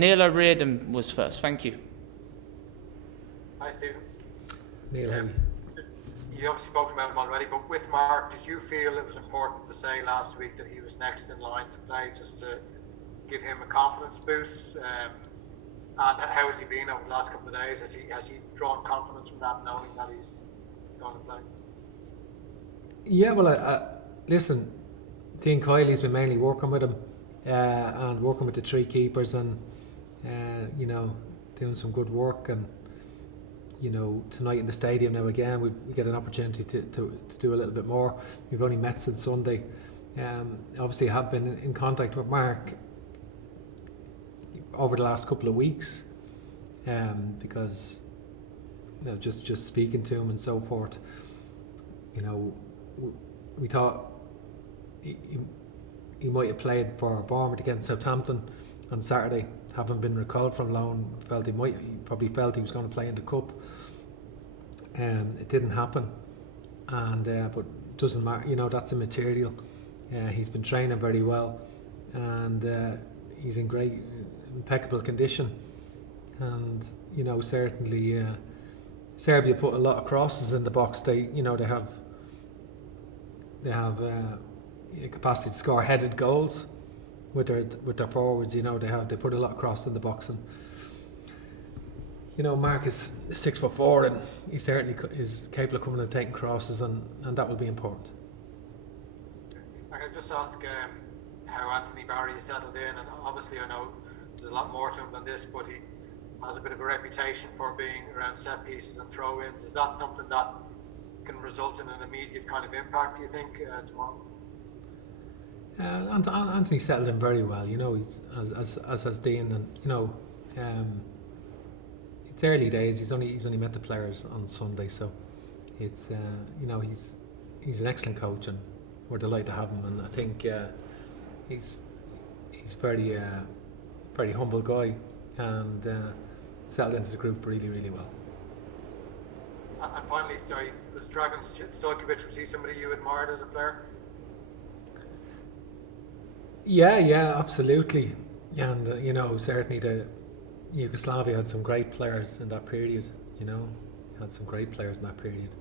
Neil O'Riordan was first. Thank you. Hi, Stephen. Neil, how you obviously spoken about him already, but with Mark, did you feel it was important to say last week that he was next in line to play, just to give him a confidence boost? And how has he been over the last couple of days? Has he drawn confidence from that, knowing that he's going to play? Yeah, well, listen, Dean Kiley's been mainly working with him and working with the three keepers, and doing some good work. And tonight in the stadium now again, we get an opportunity to do a little bit more. We've only met since Sunday. Obviously, I have been in contact with Mark over the last couple of weeks, because just speaking to him and so forth. We thought he might have played for Bournemouth against Southampton on Saturday, having been recalled from loan. He probably felt he was going to play in the cup. It didn't happen, and but it doesn't matter. That's immaterial. He's been training very well, and he's in impeccable condition. And certainly Serbia put a lot of crosses in the box. They have a capacity to score headed goals with their forwards. They put a lot of crosses in the box, and Mark is 6'4", and he certainly is capable of coming and taking crosses, and that will be important. I can just ask how Anthony Barry has settled in, and obviously I know there's a lot more to him than this, but he has a bit of a reputation for being around set pieces and throw-ins. Is that something that can result in an immediate kind of impact, do you think, tomorrow? Anthony settled in very well. He's as has Dean, and it's early days. He's only met the players on Sunday, so it's he's an excellent coach, and we're delighted to have him. And I think he's very very humble guy, and settled into the group really, really well. And finally, sorry, was Dragan Stojkovic, was he somebody you admired as a player? Yeah, absolutely. And certainly Yugoslavia had some great players in that period. Had some great players in that period,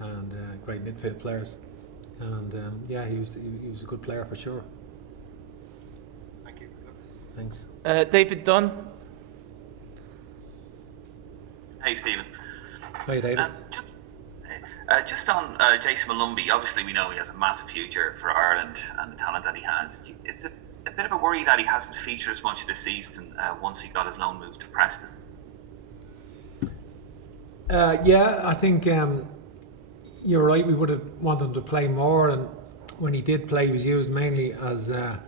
and great midfield players. And he was a good player for sure. Thank you. Thanks. David Dunn. Hey, Stephen. Hi, David. Just on Jason Malumbi, obviously we know he has a massive future for Ireland and the talent that he has. It's a bit of a worry that he hasn't featured as much this season once he got his loan move to Preston. I think you're right. We would have wanted him to play more, and when he did play, he was used mainly as a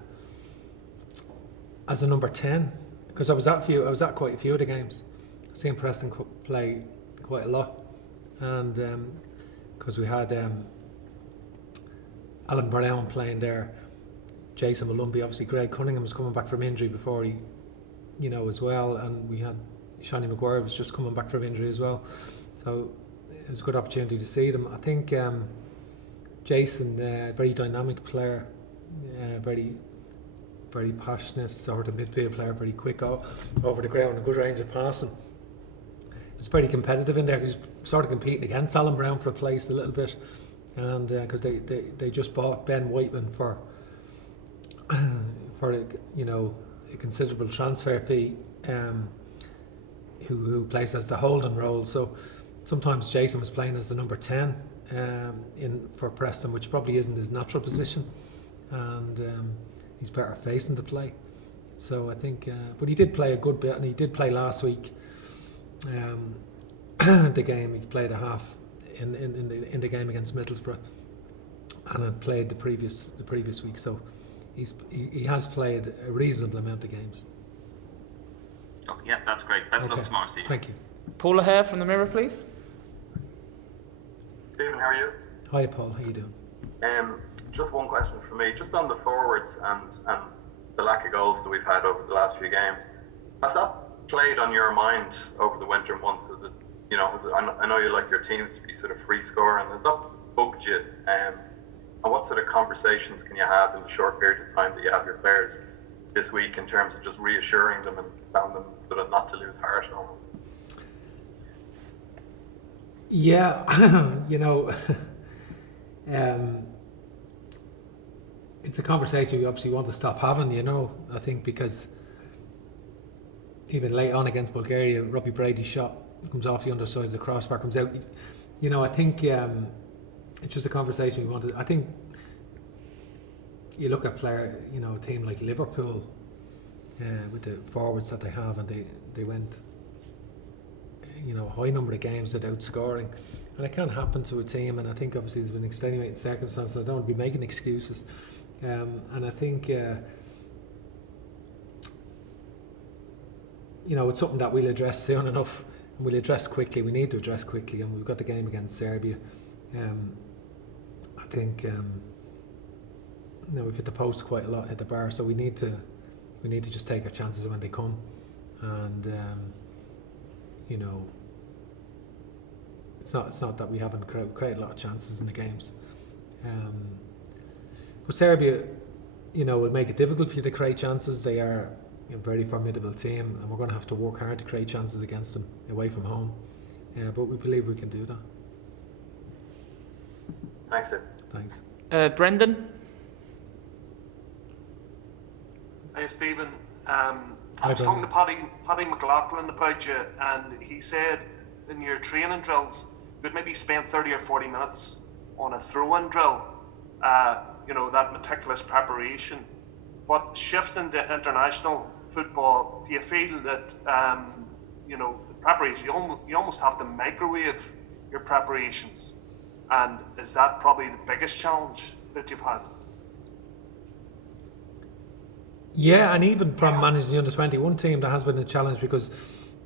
number 10. Because I was at quite a few of the games. I've seen Preston play quite a lot, and because we had Alan Brown playing there, Jason Malumbi, obviously Greg Cunningham was coming back from injury before he, as well, and we had Shani Maguire was just coming back from injury as well, so it was a good opportunity to see them. I think Jason, very dynamic player, very very passionate sort of midfield player, very quick over the ground, a good range of passing. It was very competitive in there. He was sort of competing against Alan Brown for a place a little bit, and because they just bought Ben Whiteman for a considerable transfer fee, who plays as the holding role. So sometimes Jason was playing as the number 10 for Preston, which probably isn't his natural position, and he's better facing the play. So I think, but he did play a good bit, and he did play last week. The game he played a half in the game against Middlesbrough, and had played the previous week. So he has played a reasonable amount of games. Oh, yeah, that's great. Best of luck tomorrow, Steve. Thank you. Paul O'Hare from the Mirror, please. Stephen, how are you? Hi, Paul. How you doing? Just one question from me, just on the forwards and the lack of goals that we've had over the last few games. Has that played on your mind over the winter months? Is it, I know you like your teams to be sort of free scoring. Has that bugged you? And what sort of conversations can you have in the short period of time that you have your players this week in terms of just reassuring them and telling them sort of not to lose heart almost? Yeah, it's a conversation we obviously want to stop having, I think, because even late on against Bulgaria, Robbie Brady's shot comes off the underside of the crossbar, comes out. I think it's just a conversation we want to. I think you look at a team like Liverpool with the forwards that they have, and they went a high number of games without scoring, and it can happen to a team. And I think obviously there's been extenuating circumstances. I don't want to be making excuses, and I think it's something that we'll address soon enough, and we'll address quickly. We need to address quickly, and we've got the game against Serbia. I think we've hit the post quite a lot, hit the bar, so we need to just take our chances when they come, and it's not that we haven't created a lot of chances in the games, but Serbia, will make it difficult for you to create chances. They are a very formidable team, and we're going to have to work hard to create chances against them away from home, but we believe we can do that. Thanks, Sid. Thanks. Brendan? Hey, Stephen. Hi, I was talking to Brendan. Paddy McLaughlin about you, and he said in your training drills, you'd maybe spend 30 or 40 minutes on a throw-in drill, that meticulous preparation. But shifting to international football, do you feel that, the preparation, you almost have to microwave your preparations? And is that probably the biggest challenge that you've had? Yeah, and even from managing the under-21 team, there has been a challenge, because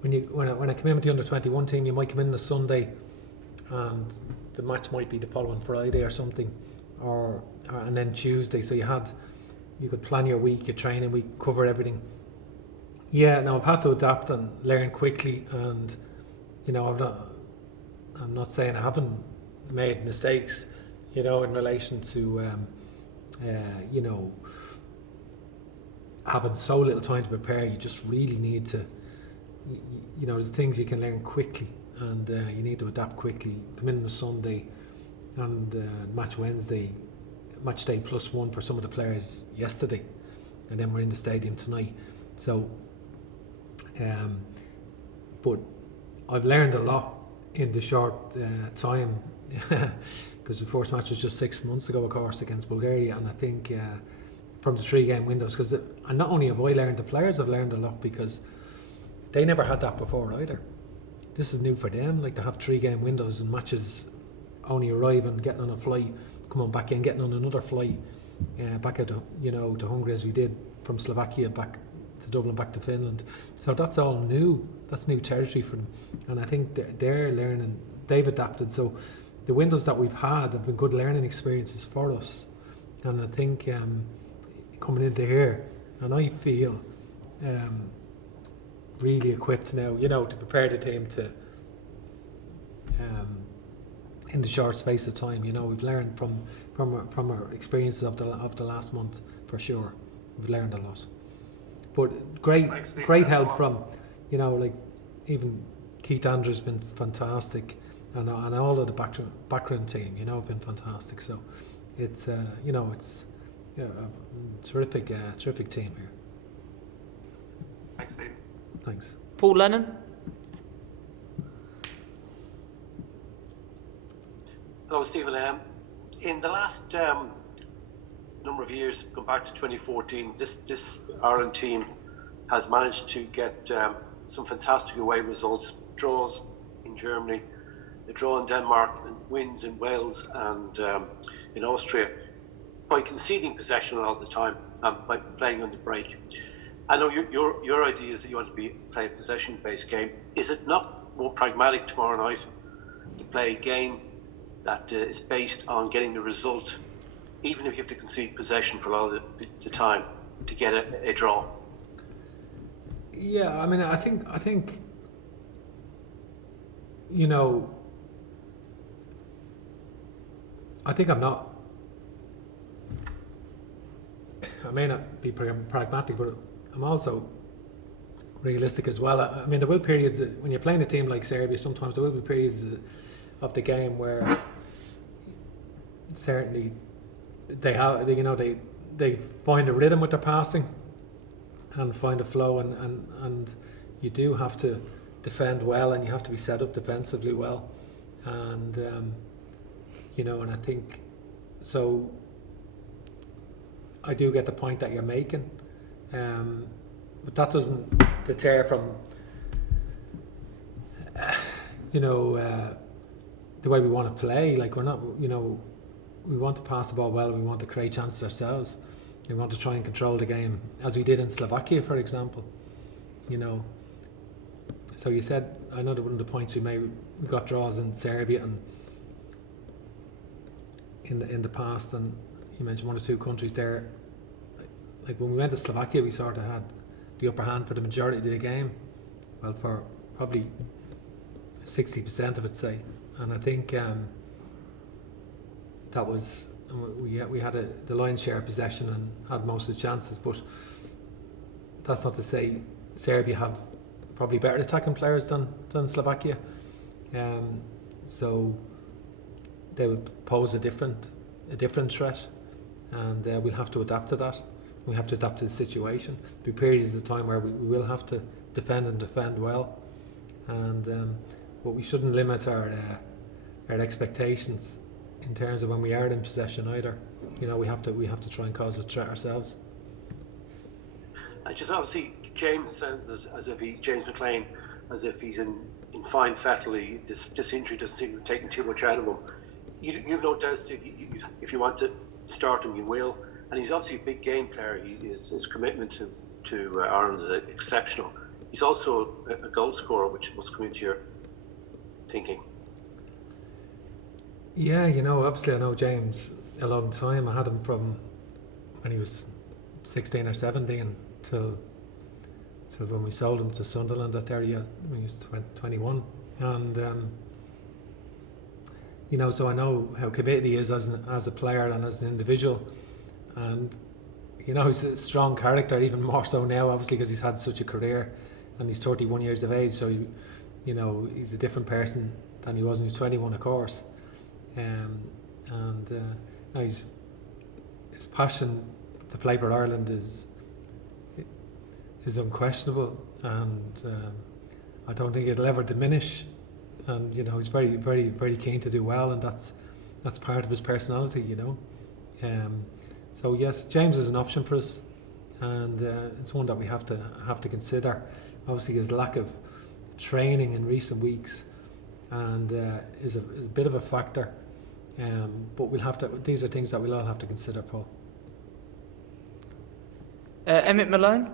when I come in with the under-21 team, you might come in on a Sunday, and the match might be the following Friday or something, and then Tuesday. So you could plan your week, your training week, cover everything. Yeah, now I've had to adapt and learn quickly, and I'm not saying I haven't made mistakes, in relation to having so little time to prepare. You just really need to, there's things you can learn quickly, and you need to adapt quickly. Come in on a Sunday, and match Wednesday, match day +1 for some of the players yesterday, and then we're in the stadium tonight. So, but I've learned a lot in the short time, because the first match was just 6 months ago, of course, against Bulgaria, and I think from the 3-game windows, because and not only have I learned, the players have learned a lot, because they never had that before either. This is new for them, like to have 3-game windows and matches only arriving, getting on a flight, coming back in, getting on another flight back out to Hungary, as we did from Slovakia back to Dublin, back to Finland. So that's all new. That's new territory for them, and I think they're learning. They've adapted. So the windows that we've had have been good learning experiences for us, and I think coming into here, and I feel really equipped now, to prepare the team to in the short space of time. We've learned from our experiences of the last month, for sure. We've learned a lot, but great help from like even Keith Andrews been fantastic, and all of the background team have been fantastic. So it's it's a terrific team here. Thanks, Steve. Thanks. Paul Lennon? Hello, Stephen. In the last number of years, going back to 2014, this Ireland team has managed to get some fantastic away results, draws in Germany, a draw in Denmark, and wins in Wales and in Austria, by conceding possession all the time and by playing on the break. I know your idea is that you want to play a possession-based game. Is it not more pragmatic tomorrow night to play a game that is based on getting the result, even if you have to concede possession for a lot of the time, to get a draw? Yeah, I mean, I think I'm may not be pragmatic, but I'm also realistic as well. I mean, there will periods when you're playing a team like Serbia. Sometimes there will be periods of the game where certainly they find a rhythm with their passing and find a flow, and you do have to defend well, and you have to be set up defensively well, and and I think so. I do get the point that you're making, but that doesn't deter from the way we want to play. Like, we're not, we want to pass the ball well, and we want to create chances ourselves. We want to try and control the game, as we did in Slovakia, for example. So you said, I know that one of the points we made, we got draws in Serbia and in the past, and you mentioned one or two countries there. Like when we went to Slovakia, we sort of had the upper hand for the majority of the game. Well, for probably 60% of it, say. And I think that was, we had the lion's share of possession and had most of the chances. But that's not to say Serbia have probably better attacking players than Slovakia. So they would pose a different threat, and we'll have to adapt to that. We have to adapt to the situation. There'll be periods of time where we will have to defend well, and but we shouldn't limit our expectations in terms of when we are in possession either. We have to try and cause a threat ourselves. I just obviously James sounds as if James McLean, as if he's in fine fettle. This injury doesn't seem to be taking too much out of him. You've no doubts that if you want to start him, you will. And he's obviously a big game player. His commitment to Ireland is exceptional. He's also a goal scorer, which must come into your thinking. Yeah, obviously I know James a long time. I had him from when he was 16 or 17 till when we sold him to Sunderland that area when he was 21. And so I know how committed he is as a player and as an individual. And he's a strong character, even more so now, obviously, because he's had such a career, and he's 31 years of age. So he's a different person than he was when he was 21, of course. His passion to play for Ireland is unquestionable, and I don't think it'll ever diminish. And he's very, very, very keen to do well, and that's part of his personality. So yes, James is an option for us, and it's one that we have to consider. Obviously, his lack of training in recent weeks and is a bit of a factor, but we'll have to. These are things that we'll all have to consider, Paul. Emmett Malone.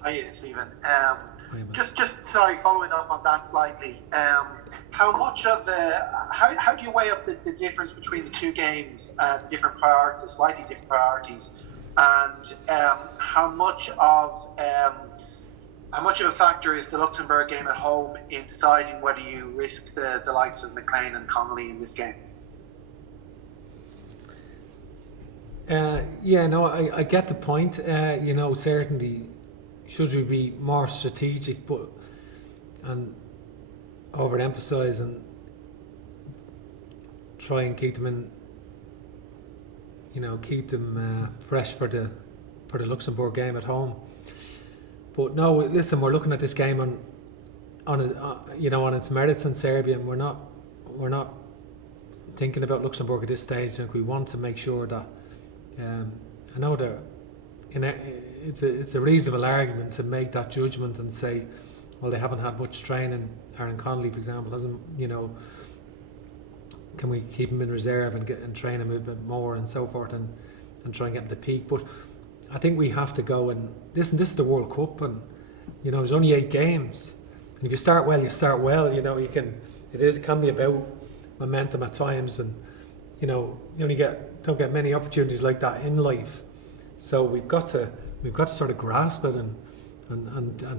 Hi, Stephen. Just sorry, following up on that slightly. How much of how do you weigh up the difference between the two games, the different priorities, slightly different priorities, and how much of a factor is the Luxembourg game at home in deciding whether you risk the likes of McLean and Connolly in this game? I get the point. Certainly, should we be more strategic, and overemphasise and try and keep them fresh for the Luxembourg game at home. But no, listen, we're looking at this game on its merits in Serbia, and we're not thinking about Luxembourg at this stage. Like, we want to make sure that I know that it's a reasonable argument to make that judgment and say, well, they haven't had much training. Aaron Connolly, for example, hasn't. Can we keep him in reserve and train him a bit more and so forth, and try and get him to peak? But I think we have to go and listen. This is the World Cup, and there's only 8 games. And if you start well, you start well. It can be about momentum at times, and you only don't get many opportunities like that in life. So we've got to sort of grasp it and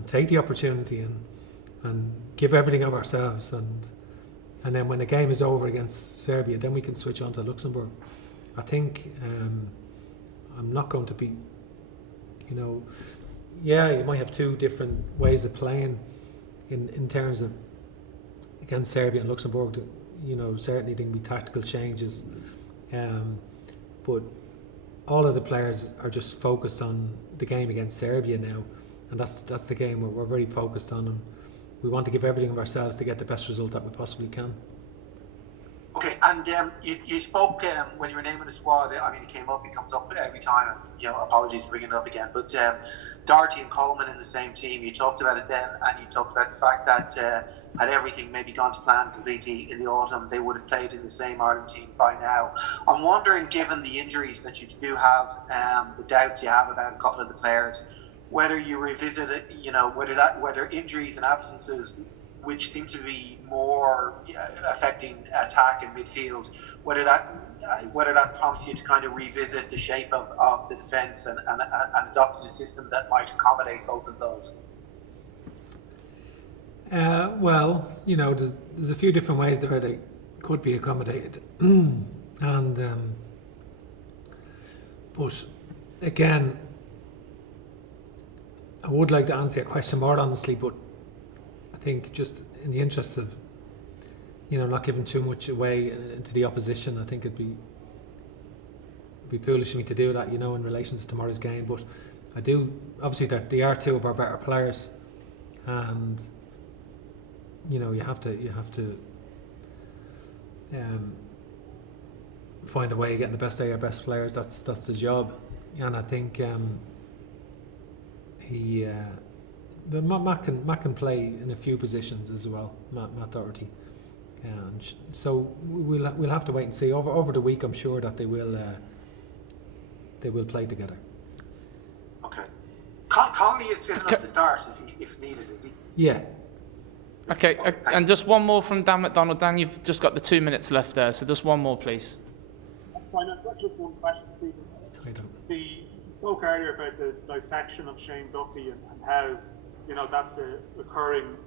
take the opportunity and give everything of ourselves. And and then when the game is over against Serbia, then we can switch on to Luxembourg. I think I'm not going to be, you might have two different ways of playing in terms of against Serbia and Luxembourg. Certainly there can be tactical changes, but all of the players are just focused on the game against Serbia now, and that's the game we're very focused on, and we want to give everything of ourselves to get the best result that we possibly can. Okay, and you spoke when you were naming the squad. I mean, it comes up every time, and apologies for bringing it up again. But Doherty and Coleman in the same team. You talked about it then, and you talked about the fact that had everything maybe gone to plan completely in the autumn, they would have played in the same Ireland team by now. I'm wondering, given the injuries that you do have, the doubts you have about a couple of the players, whether you revisit it, whether injuries and absences, which seem to be more affecting attack and midfield, whether that prompts you to kind of revisit the shape of the defence and adopting a system that might accommodate both of those. There's a few different ways there they could be accommodated, and but again, I would like to answer your question more honestly, but I think just in the interest of not giving too much away into the opposition, I think it'd be foolish of me to do that, in relation to tomorrow's game. But I do, obviously, that they are two of our better players, and you have to find a way of getting the best out of your best players. That's the job, and I think Matt can play in a few positions as well, Matt Doherty, and so we'll have to wait and see. Over the week, I'm sure that they will play together. Okay. Connolly is fit enough to start if needed, is he? Yeah. Okay, and just one more from Dan McDonald. Dan, you've just got the 2 minutes left there, so just one more, please. Fine, I've got just one question, Stephen. You spoke earlier about the dissection of Shane Duffy and how that's a recurring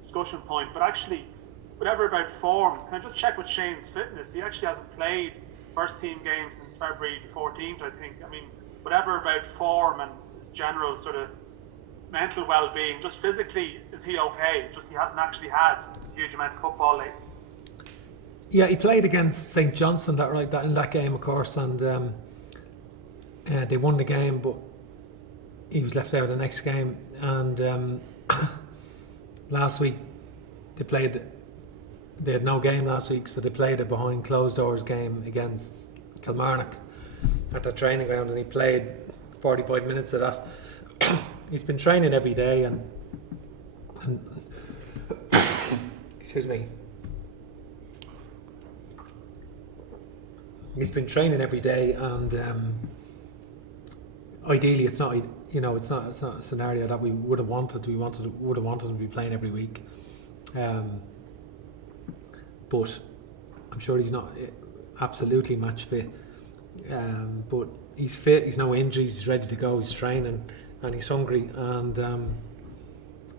discussion point, but actually, whatever about form, can I just check with Shane's fitness? He actually hasn't played first team games since February 14th, I think. I mean, whatever about form and general sort of mental well-being, just physically, is he okay? Just he hasn't actually had a huge amount of football lately. Yeah, he played against St Johnstone in that game, of course, and they won the game, but he was left out of the next game. And last week they had no game last week, so they played a behind closed doors game against Kilmarnock at their training ground, and he played 45 minutes of that. He's been training every day, and excuse me. He's been training every day, and ideally, it's not a scenario that we would have wanted. We would have wanted him to be playing every week, but I'm sure he's not absolutely match fit. But he's fit. He's no injuries. He's ready to go. He's training, and he's hungry, and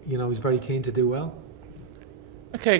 he's very keen to do well. Okay.